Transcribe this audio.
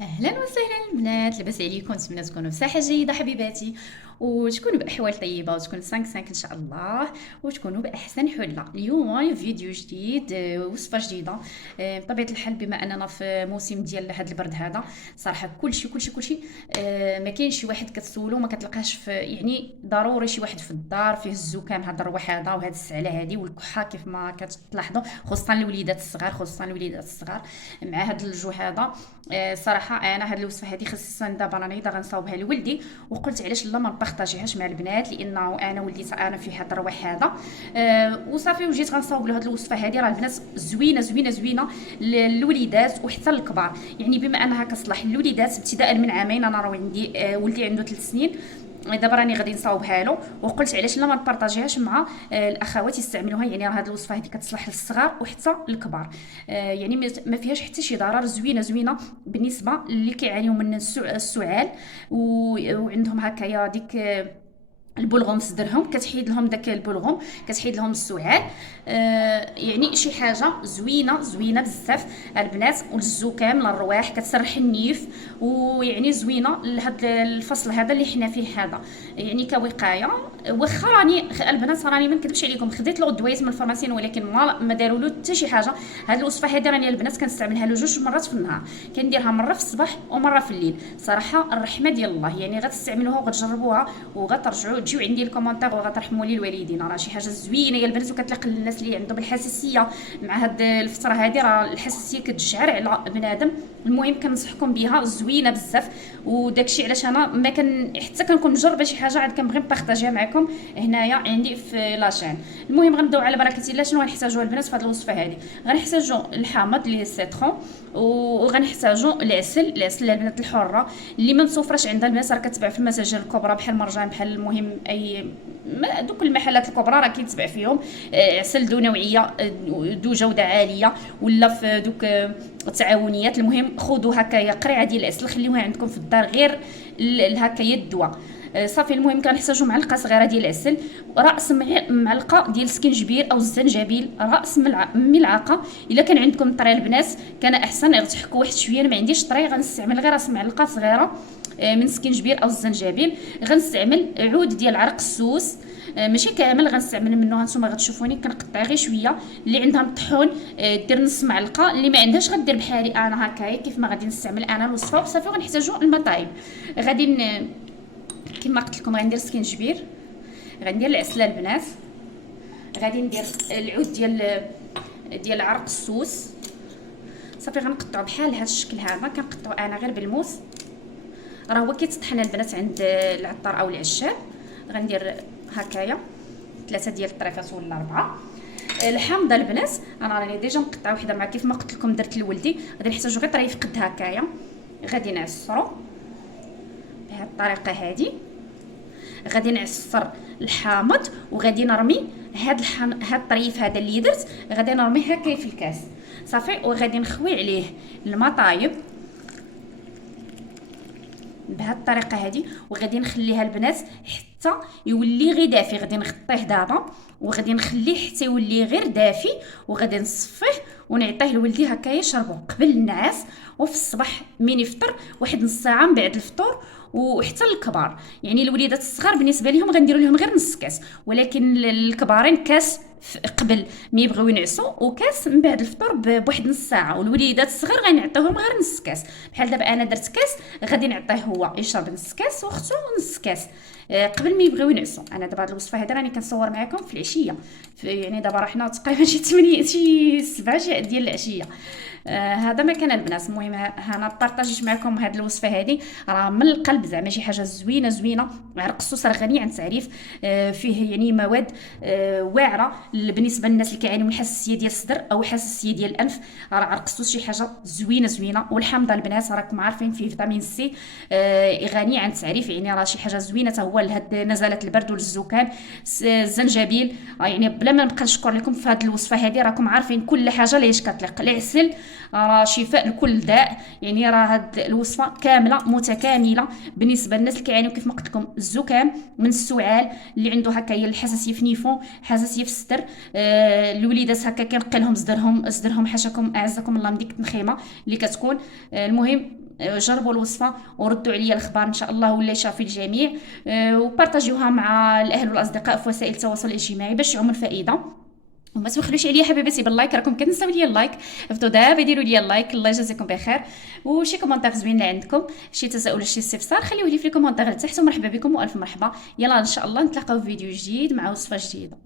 اهلا وسهلا البنات، لاباس عليكم؟ نتمنى تكونوا بصحه جيده حبيباتي، وتكونوا باحوال طيبه، وتكون 5 ان شاء الله، وتكونوا باحسن حله. اليوم فيديو جديد، وصفه جديده. بطبيعه الحال بما اننا في موسم ديال هذا البرد هذا، صراحه كلشي ما كاينش شي واحد كتسولو ما كتلقاش في، يعني ضروري شي واحد في الدار فيه الزكام هذا الروح هذا وهذه السعله هذه والكحه كيف ما كتلاحظوا، خصوصا الوليدات الصغار مع هذا الجو هذا. صراحه انا هاد الوصفه هذه خصيصا دابا راني دا غنصاوبها لولدي، وقلت علاش لا ما نبارطاجيهاش مع البنات، لانه انا وليت انا في هذا الروح هذا. وصافي وجيت غنصاوب له هاد الوصفه هذه. راه البنات زوينه للوليدات وحتى للكبار، يعني بما انها كتصلح للوليدات ابتداء من عامين. انا راه عندي ولدي عنده 3 سنين، دابا راني غادي نصاوبها له، وقلت علاش لا ما نبارطاجيهاش مع الاخوات يستعملوها. يعني راه هذه الوصفه هذه كتصلح للصغار وحتى للكبار، يعني ما فيهاش حتى شي ضرر. زوينه بالنسبه اللي كيعانيو من السعال وعندهم هكايا ديك البلغم في صدرهم، كتحيد لهم داك البلغم، كتحيد لهم السعال. يعني شي حاجه زوينه بزاف البنات، وللزكام للرواح كتسرح النيف، ويعني زوينه لهذا الفصل هذا اللي حنا فيه هذا، يعني كوقايه. واخا راني البنات راني ما نكذبش عليكم، خديت له الدويات من الفارماسيين ولكن ما داروا له حتى شي حاجه. هذه الوصفه هذه راني البنات كنستعملها له 2 مرات في النهار، كنديرها مره في الصباح ومره في الليل. صراحه الرحمه ديال الله، يعني غتستعملوها وغتجربوها وغترجعوا تجيو عندي الكومونتير وغترحموا لي الوالدين. راه شي حاجه زوينه يا البنات، وكتليق للناس اللي عندهم الحساسيه مع هاد الفتره هذه. راه الحساسيه كتجعر على بنادم. المهم كنصحكم بها، زوينه بزاف. وداكشي علاش انا ما كان حتى كنكون مجربه شي حاجه عاد كنبغي نبارطاجيها معكم هنايا عندي في لاشين. المهم غنبداو على بركه الله. شنو غنحتاجوا البنات في هذه الوصفه هذه؟ غنحتاجوا الحامض اللي هي السيترون، وغنحتاجوا العسل البنات الحره اللي ما مسوفراش عندها البنات، راه كتباع في المتاجر الكبرى بحال مرجان، بحال المهم اي دوك المحلات الكبرى راه كيتباع فيهم عسل ذو نوعيه، ذو جوده عاليه، ولا في دوك التعاونيات. المهم خذوا هكايا قريعه ديال العسل، خليوها عندكم في الدار غير هكايا الدواء. صافي. المهم كنحتاجوا معلقه صغيره ديال العسل، راس معلقه ديال السكنجبير او الزنجبيل، راس ملعقه. الا كان عندكم طري البنات كان احسن، غير تحكوا واحد شويه. انا ما عنديش طري، غنستعمل غير راس معلقه صغيره من السكنجبير او الزنجبيل. غنستعمل عود ديال عرق السوس، ماشي كامل غنستعمل منه، هانتوما غتشوفوني كنقطع غير شويه. اللي عندها مطحون دير نص معلقه، اللي ما عندهاش غدير بحالي انا هكايا كيف ما غادي نستعمل انا الوصفه. وصافي غنحتاجوا الماء طايب. غادي كما قلت لكم غندير سكنجبير، غندير العسله البنات، غادي ندير العود ديال عرق السوس. صافي غنقطعو بحال هذا الشكل هذا، كنقطعو انا غير بالموس، راه هو كيتطحن البنات عند العطار او العشاب. غندير هكايا 3 ديال الطريفات ولا 4. الحامضه البنات انا راني ديجا مقطعه وحده مع كيف ما قلت لكم درت لولدي. غادي نحتاجو غير طريف قد هكايا، غادي نعصرو بهذه الطريقه هذه. غادي نعصر الحامض وغادي نرمي هاد الطريف هذا اللي درت، غادي نرميه هكايا في الكاس. صافي. وغادي نخوي عليه الماء طايب بهذه الطريقه هذه، وغادي نخليها البنات حتى يولي غير دافي. غادي نغطيه دابا وغادي نخليه حتى يولي غير دافي، وغادي نصفيه ونعطيه لولدي هكا يشربو قبل النعاس وفي الصباح من يفطر، واحد نص ساعه من بعد الفطور. وحتى الكبار، يعني الوليدات الصغار بالنسبه لهم غنديروا لهم غير نص كاس، ولكن الكبارين كاس قبل ما يبغيو ينعسوا، وكاس من بعد الفطور بواحد نص ساعه. والوليدات الصغار غنعطيوهم غير نص كاس. بحال دابا انا درت كاس، غادي نعطيه هو يشرب نص كاس وختو نص كاس قبل ما يبغيو ينعسوا. انا دابا هاد الوصفه هذه راني كنصور معكم في العشيه، يعني دابا راه حنا تقريبا شي 8 شي 7 ديال العشيه. هذا ما كان البنات. المهم انا بارطاجيت معكم هذه الوصفه هذه، راه من القلب زعما شي حاجه زوينه. عرق السوس راه غني عن التعريف، فيه يعني مواد واعره بالنسبه للناس اللي كيعانيو من حساسيه ديال الصدر او حساسيه ديال الانف. راه عرق السوس شي حاجه زوينه. والحامضه البنات راكم عارفين فيه فيتامين سي غني عن التعريف، يعني راه شي حاجه زوينه حتى هو لهاد نزلات البرد والزكام. الزنجبيل يعني بلا ما نبقى نشكر لكم في هذه الوصفه هذه، راكم عارفين كل حاجه ليش كتليق. العسل راه شفاء لكل داء، يعني راه هاد الوصفه كامله متكامله بالنسبه للناس اللي كيعانيو كيف ما قلت لكم الزكام من السعال، اللي عنده هكايا الحساسيه في نيفون، حساسيه في الصدر. الوليدات هكا كينقي لهم صدرهم حاشاكم اعزكم الله من ديك التنخيمه اللي كتكون. المهم جربوا الوصفه وردوا عليا الخبر ان شاء الله، ولا يشافي الجميع. وبارطاجيوها مع الاهل والاصدقاء في وسائل التواصل الاجتماعي باش تعم الفائده. وما تبخلوش عليا حبيباتي باللايك، راكم كتنساو ليا اللايك. هبطوا دابا ديروا ليا اللايك، الله يجازيكم بخير. وشي كومونتير زوين اللي عندكم، شي تساؤل شي استفسار خليوه لي في الكومونتير لتحت، ومرحبا بكم والف مرحبا. يلا ان شاء الله نتلاقاو في فيديو جديد مع وصفه جديده.